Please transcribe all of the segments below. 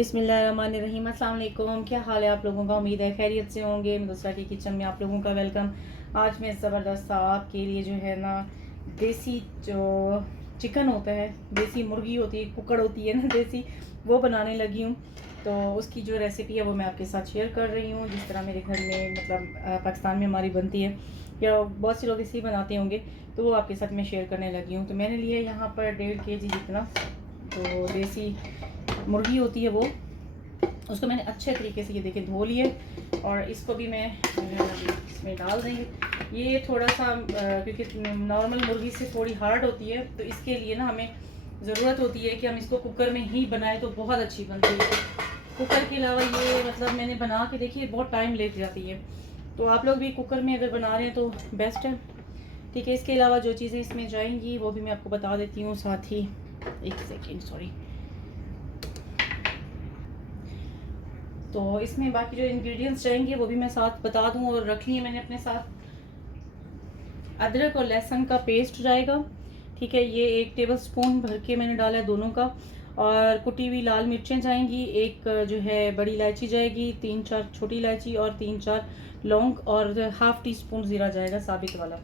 बिस्मिल्लाहिर्रहमानिर्रहीम। अस्सलाम वालेकुम। क्या हाल है आप लोगों का? उम्मीद है खैरियत से होंगे। दूसरा की किचन में आप लोगों का वेलकम। आज मैं ज़बरदस्त सा आपके लिए जो है ना देसी जो चिकन होता है, देसी मुर्गी होती है, कुकड़ होती है ना देसी, वो बनाने लगी हूँ। तो उसकी जो रेसिपी है वो मैं आपके साथ शेयर कर रही हूँ, जिस तरह मेरे घर में मतलब पाकिस्तान में हमारी बनती है या बहुत से लोग इसी बनाते होंगे, तो वो आपके साथ मैं शेयर करने लगी हूँ। तो मैंने लिया यहाँ पर 1.5 kg जितना तो देसी मुर्गी होती है वो, उसको मैंने अच्छे तरीके से ये देखिए धो लिए और इसको भी मैं इसमें डाल देंगे। ये थोड़ा सा क्योंकि नॉर्मल मुर्गी से थोड़ी हार्ड होती है, तो इसके लिए ना हमें ज़रूरत होती है कि हम इसको कुकर में ही बनाएं तो बहुत अच्छी बनती है। कुकर के अलावा ये मतलब मैंने बना के देखी बहुत टाइम ले जाती है, तो आप लोग भी कुकर में अगर बना रहे हैं तो बेस्ट है। ठीक है, इसके अलावा जो चीज़ें इसमें जाएंगी वो भी मैं आपको बता देती हूँ साथ ही। एक सेकेंड, सॉरी। तो इसमें बाकी जो इंग्रेडिएंट्स जाएंगे वो भी मैं साथ बता दूं, और रख लिए मैंने अपने साथ। अदरक और लहसुन का पेस्ट जाएगा, ठीक है, ये 1 टेबलस्पून भर के मैंने डाला है दोनों का। और कुटी हुई लाल मिर्चें जाएंगी, एक जो है बड़ी इलायची जाएगी, 3-4 छोटी इलायची और 3-4 लौंग, और ½ टीस्पून ज़ीरा जाएगा साबित वाला।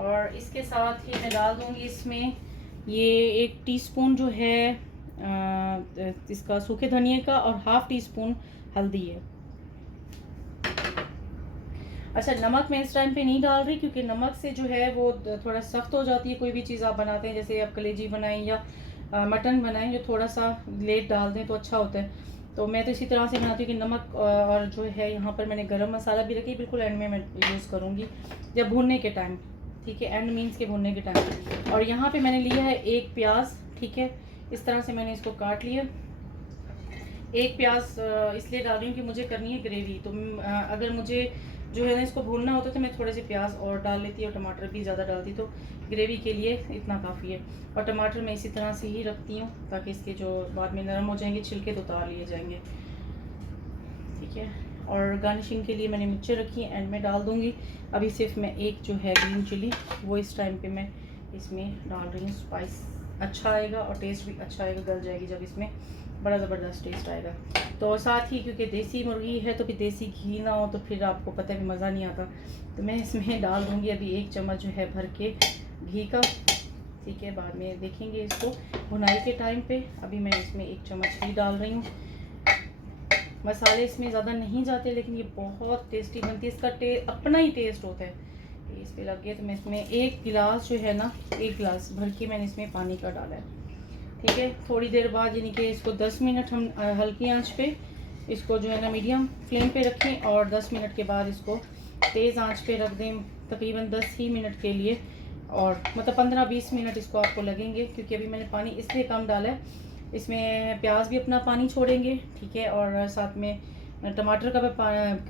और इसके साथ ही मैं डाल दूंगी इसमें ये 1 टीस्पून जो है इसका सूखे धनिए का, और ½ टीस्पून हल्दी है। अच्छा, नमक मैं इस टाइम पे नहीं डाल रही, क्योंकि नमक से जो है वो थोड़ा सख्त हो जाती है। कोई भी चीज़ आप बनाते हैं, जैसे आप कलेजी बनाएं या मटन बनाएं, जो थोड़ा सा लेट डाल दें तो अच्छा होता है। तो मैं तो इसी तरह से बनाती हूँ कि नमक, और जो है यहाँ पर मैंने गरम मसाला भी रखी, बिल्कुल एंड में मैं यूज़ करूँगी जब भूनने के टाइम। ठीक है, एंड मीन्स के भूनने के टाइम। और यहाँ पे मैंने लिया है 1 प्याज, ठीक है, इस तरह से मैंने इसको काट लिया। 1 प्याज इसलिए डाल रही हूँ कि मुझे करनी है ग्रेवी, तो अगर मुझे जो है ना इसको भूनना होता तो मैं थोड़े से प्याज और डाल लेती और टमाटर भी ज़्यादा डालती, तो ग्रेवी के लिए इतना काफ़ी है। और टमाटर मैं इसी तरह से ही रखती हूँ ताकि इसके जो बाद में नरम हो जाएंगे छिलके तो उतार लिए जाएंगे। ठीक है, और गार्निशिंग के लिए मैंने मिर्चें रखी हैं, एंड में डाल दूँगी। अभी सिर्फ मैं एक जो है ग्रीन चिली वो इस टाइम पे मैं इसमें डाल रही हूँ। स्पाइस अच्छा आएगा और टेस्ट भी अच्छा आएगा, गल जाएगी जब इसमें, बड़ा ज़बरदस्त टेस्ट आएगा। तो साथ ही क्योंकि देसी मुर्गी है तो फिर देसी घी ना हो तो फिर आपको पता है मज़ा नहीं आता, तो मैं इसमें डाल दूँगी अभी 1 चम्मच जो है भर के घी का। ठीक है, बाद में देखेंगे इसको भुनाई के टाइम पे। अभी मैं इसमें 1 चम्मच घी डाल रही हूँ। मसाले इसमें ज़्यादा नहीं जाते, लेकिन ये बहुत टेस्टी बनती है। इसका अपना ही टेस्ट होता है। इस पे लग गया तो मैं इसमें 1 गिलास जो है ना, 1 गिलास भर के मैंने इसमें पानी का डाला है। ठीक है, थोड़ी देर बाद यानी कि इसको 10 मिनट हम हल्की आंच पे इसको जो है ना मीडियम फ्लेम पे रखें, और 10 मिनट के बाद इसको तेज़ आंच पे रख दें तकरीबन 10 ही मिनट के लिए। और मतलब 15-20 मिनट इसको आपको लगेंगे, क्योंकि अभी मैंने पानी इसलिए कम डाला है, इसमें प्याज भी अपना पानी छोड़ेंगे। ठीक है, और साथ में टमाटर का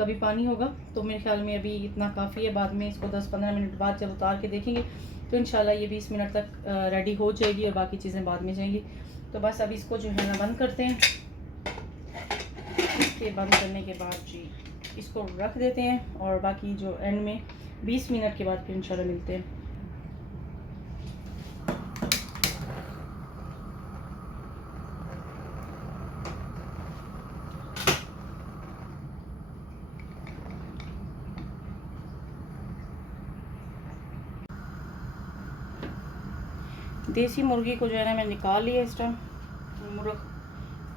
भी पानी होगा, तो मेरे ख्याल में अभी इतना काफ़ी है। बाद में इसको 10-15 मिनट बाद जब उतार के देखेंगे तो इंशाल्लाह ये 20 मिनट तक रेडी हो जाएगी, और बाकी चीज़ें बाद में जाएंगी। तो बस अभी इसको जो है ना बंद करते हैं। इसके बंद करने के बाद जी इसको रख देते हैं, और बाकी जो एंड में 20 मिनट के बाद फिर इंशाल्लाह मिलते हैं। देसी मुर्गी को जो है ना मैं निकाल लिया इस टाइम मुर्ग,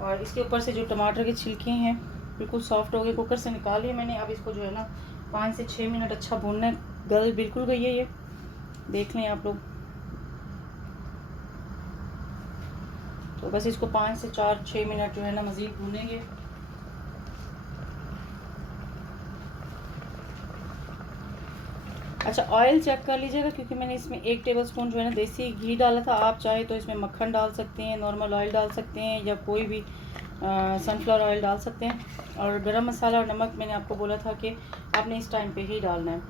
और इसके ऊपर से जो टमाटर के छिलके हैं बिल्कुल सॉफ्ट हो गए, कुकर से निकाल लिए मैंने। अब इसको जो है ना 5 से 6 मिनट अच्छा भूनना है। गल बिल्कुल गई है, ये देख लें आप लोग। तो बस इसको 5 से 4-6 मिनट जो है ना मज़ीद भूनेंगे। अच्छा, ऑयल चेक कर लीजिएगा, क्योंकि मैंने इसमें 1 टेबलस्पून जो है ना देसी घी डाला था। आप चाहे तो इसमें मक्खन डाल सकते हैं, नॉर्मल ऑयल डाल सकते हैं, या कोई भी सनफ्लावर ऑयल डाल सकते हैं। और गरम मसाला और नमक मैंने आपको बोला था कि आपने इस टाइम पे ही डालना है।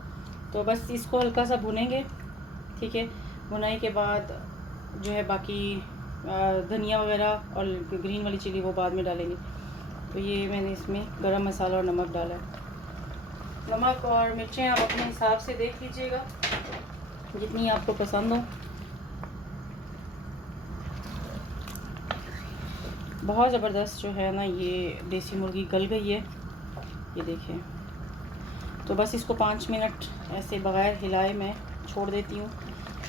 तो बस इसको हल्का सा भुनेंगे। ठीक है, भुनाई के बाद जो है बाकी धनिया वगैरह और ग्रीन वाली चिली वो बाद में डालेंगे। तो ये मैंने इसमें गरम मसाला और नमक डाला है। नमक और मिर्चें आप अपने हिसाब से देख लीजिएगा। जितनी आपको पसंद हो। बहुत ज़बरदस्त जो है ना ये देसी मुर्गी गल गई है, ये देखिए। तो बस इसको 5 मिनट ऐसे बगैर हिलाए मैं छोड़ देती हूँ,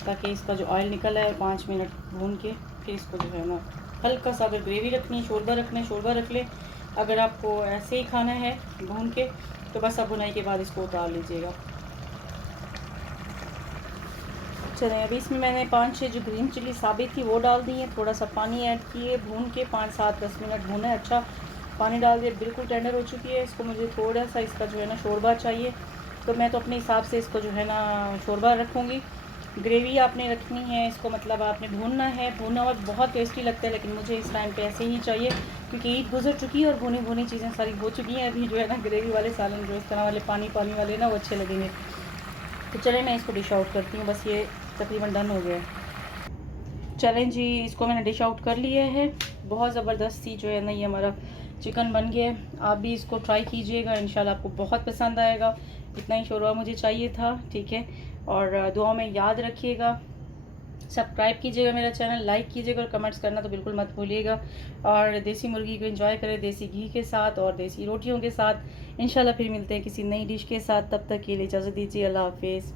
ताकि इसका जो ऑयल निकल आए, और 5 मिनट भून के फिर इसको जो है ना हल्का सा, अगर ग्रेवी रखनी है, शोरबा रखना है शोरबा रख ले। अगर आपको ऐसे ही खाना है भून के, तो बस अब भुनाई के बाद इसको उतार लीजिएगा। चलें, अभी इसमें मैंने 5-6 जो ग्रीन चिली साबित थी वो डाल दी है। थोड़ा सा पानी ऐड किए, भून के 5-7-10 मिनट भूना है। अच्छा पानी डाल दिया, बिल्कुल टेंडर हो चुकी है। इसको मुझे थोड़ा सा इसका जो है ना शोरबा चाहिए, तो मैं तो अपने हिसाब से इसको जो है ना शोरबा रखूँगी। ग्रेवी आपने रखनी है इसको, मतलब आपने भूनना है, भुना हुआ बहुत टेस्टी लगता है, लेकिन मुझे इस टाइम पे ऐसे ही चाहिए, क्योंकि ईद गुजर चुकी है और भुनी भुनी चीज़ें सारी हो चुकी हैं। अभी जो है ना ग्रेवी वाले सालन, जो इस तरह वाले पानी पानी वाले ना, वो अच्छे लगेंगे। तो चलें मैं इसको डिश आउट करती हूँ, बस ये तकरीबन डन हो गया है। चलें जी, इसको मैंने डिश आउट कर लिया है। बहुत ज़बरदस्त सी जो है ना ये हमारा चिकन बन गया है। आप भी इसको ट्राई कीजिएगा, इंशाल्लाह आपको बहुत पसंद आएगा। इतना ही शोरबा मुझे चाहिए था, ठीक है। और दुआ में याद रखिएगा, सब्सक्राइब कीजिएगा मेरा चैनल, लाइक कीजिएगा, और कमेंट्स करना तो बिल्कुल मत भूलिएगा। और देसी मुर्गी को एंजॉय करें देसी घी के साथ और देसी रोटियों के साथ। इंशाल्लाह फिर मिलते हैं किसी नई डिश के साथ, तब तक के लिए इजाज़त दीजिए। अल्लाह हाफिज़।